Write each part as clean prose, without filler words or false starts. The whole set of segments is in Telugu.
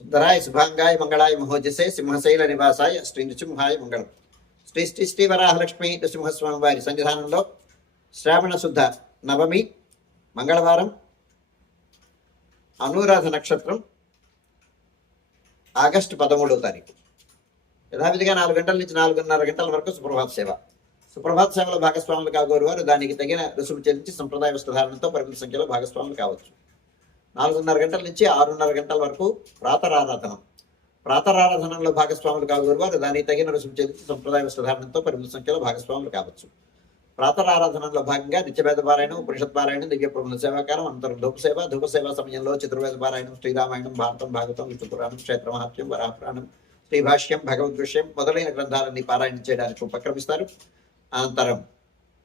సుందరాయ శుభాంగాయ మంగళాయ మహోజసే సింహశైల నివాసాయ శ్రీ నృసింహాయ మంగళం. శ్రీ శ్రీ శ్రీ వరాహలక్ష్మి నృసింహస్వామి వారి సన్నిధానంలో శ్రావణ శుద్ధ నవమి మంగళవారం, అనురాధ నక్షత్రం, ఆగస్టు 13వ తారీఖు. యథావిధిగా 4 గంటల నుంచి 4:30 గంటల వరకు సుప్రభాత సేవ. సుప్రభాత సేవలో భాగస్వాములు కాగోరు వారు దానికి తగిన రుసుము చెల్లించి సంప్రదాయ వస్త్రధారణతో పరిమిత సంఖ్యలో భాగస్వాములు కావచ్చు. 4:30 గంటల నుంచి 6:30 గంటల వరకు ప్రాతరారాధనం. ప్రాతరారాధనంలో భాగస్వాములు కాగోరు వారు దానికి తగిన రుసుము చెల్లించి సంప్రదాయ వస్త్రధారణతో పరిమిత సంఖ్యలో భాగస్వాములు కావచ్చు. ప్రాతరారాధనలో భాగంగా నిత్యవేద పారాయణం, ఉపనిషత్ పారాయణం, దివ్య ప్రబంధ సేవాకారం, అనంతరం ధూపసేవ సమయంలో చతుర్వేద పారాయణం, శ్రీరామాయణం, భారతం, భాగవతం, విష్ణు పురాణం, క్షేత్ర మహాత్మ్యం, వరాపురాణం, శ్రీభాష్యం, భగవద్ విషయం మొదలైన గ్రంథాలన్నీ పారాయణం చేయడానికి ఉపక్రమిస్తారు. అనంతరం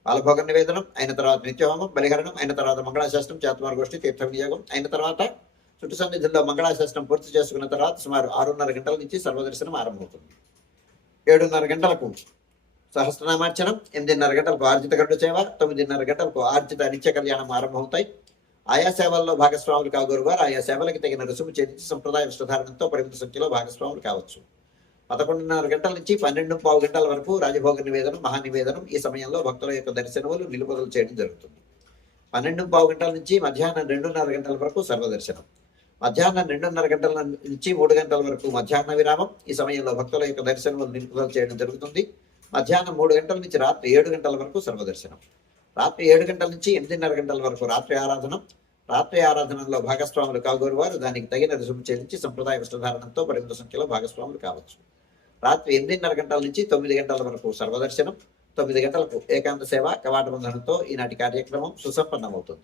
పాలభోగ నివేదనం అయిన తర్వాత నిత్యహోమం, బలిహరణం అయిన తర్వాత మంగళాశాస్త్రం, చేతమార్గోష్ఠి, తీర్థ వినియోగం అయిన తర్వాత చుట్టు సన్నిధుల్లో మంగళాశాస్త్రం పూర్తి చేసుకున్న తర్వాత సుమారు 6:30 గంటల నుంచి సర్వదర్శనం ఆరంభమవుతుంది. 7:30 గంటలకు సహస్రనామార్చనం, 8:30 గంటలకు ఆర్జిత గరుడ సేవ, 9:30 గంటలకు ఆర్జిత నిత్య కళ్యాణం ఆరంభమవుతాయి. ఆయా సేవల్లో భాగస్వాములు కాగోరు వారు ఆయా సేవలకు తగిన రుసుము చెల్లించి సంప్రదాయ వస్త్రధారణతో పరిమిత సంఖ్యలో భాగస్వాములు కావచ్చు. 11:30 గంటల నుంచి 12:15 గంటల వరకు రాజభోగ నివేదనం, మహానివేదనం. ఈ సమయంలో భక్తుల యొక్క దర్శనములు నిలుపుదల చేయడం జరుగుతుంది. 12:15 గంటల నుంచి మధ్యాహ్నం 2:30 గంటల వరకు సర్వదర్శనం. మధ్యాహ్నం 2:30 గంటల నుంచి 3 గంటల వరకు మధ్యాహ్న విరామం. ఈ సమయంలో భక్తుల యొక్క దర్శనములు నిలుపుదల చేయడం జరుగుతుంది. మధ్యాహ్నం 3 గంటల నుంచి రాత్రి 7 గంటల వరకు సర్వదర్శనం. రాత్రి 7 గంటల నుంచి 8:30 గంటల వరకు రాత్రి ఆరాధనం. రాత్రి ఆరాధనలో భాగస్వాములు కాగోరు వారు దానికి తగిన రుసుము చెల్లించి సంప్రదాయ వస్త్రధారణతో పరిమిత సంఖ్యలో భాగస్వాములు కావచ్చు. రాత్రి 8:30 గంటల నుంచి 9 గంటల వరకు సర్వదర్శనం. 9 గంటలకు ఏకాంత సేవ కవాట బంధనంతో ఈనాటి కార్యక్రమం సుసంపన్నమవుతుంది.